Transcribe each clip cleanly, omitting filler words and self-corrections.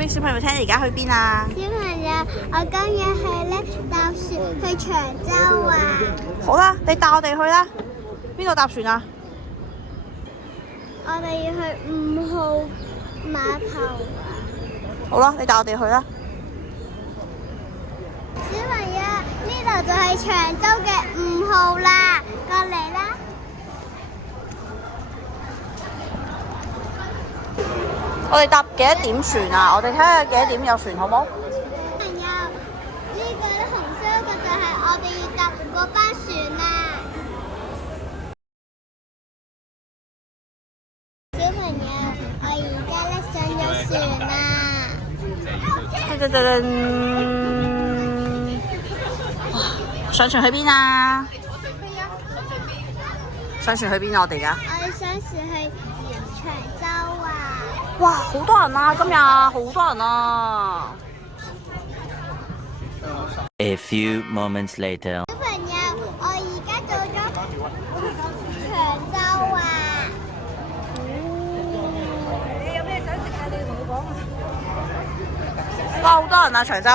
俾小朋友聽，而家去邊啊？小朋友，我今日係咧搭船去長洲啊！好啦，你帶我哋去啦。邊度搭船啊？我哋要去5號碼頭啊！好啦，你帶我哋去啦。小朋友，呢度就係長洲嘅5號啦，過嚟啦！我哋搭幾多點船啊？我哋睇下幾多點有船好冇？小朋友，呢個咧紅色嗰個就係我哋要搭嗰班船啦。小朋友，我而家咧上咗船啦。上船去邊啊？上船去邊啊？我哋而家？我哋上船去長洲啊！哇，好多人啊！今日好多人啊！ A few moments later. 小朋友，我而家到咗長洲啊！你有咩想食啊？你同我講啊！哇，好多人啊！長洲。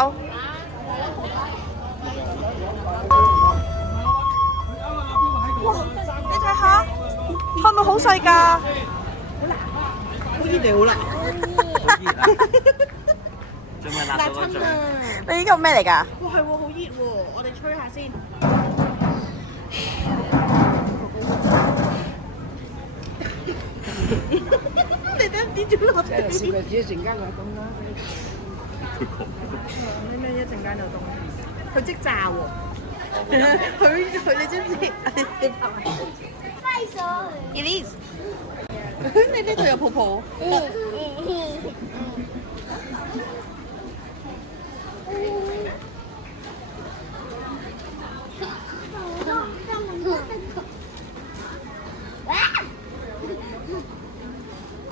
哇！你睇下，係咪好細㗎？好熱定好辣？辣親啊！你呢個咩嚟㗎？哇，係喎，好熱喎！我哋吹下先。你等跌咗落地。試過一陣間就凍啦。咩一陣間就凍？佢即炸喎。佢你知唔知？你拍埋。揮咗佢。It is。你呢度有泡泡。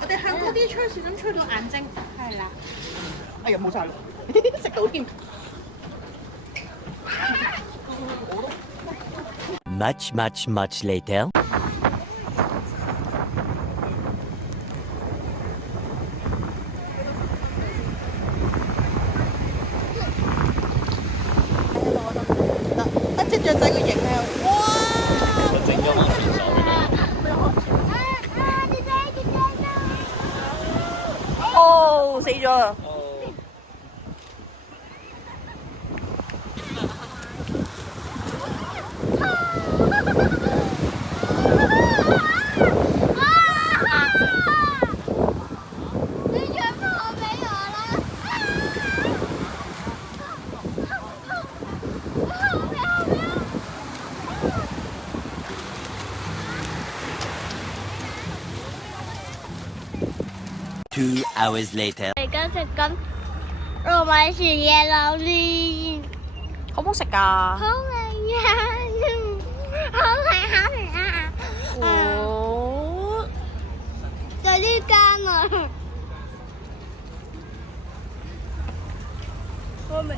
我哋向高啲吹，小心吹到眼睛。係啦。哎呀，冇晒啦，食到添。Much later. 一隻雀仔個形係哇！整咗埋面手哦，死咗啦！2 hours later. 而家食緊糯米糍嘅榴蓮，好唔好食㗎？好味啊！好味啊！哦，就呢間啊，好味啊！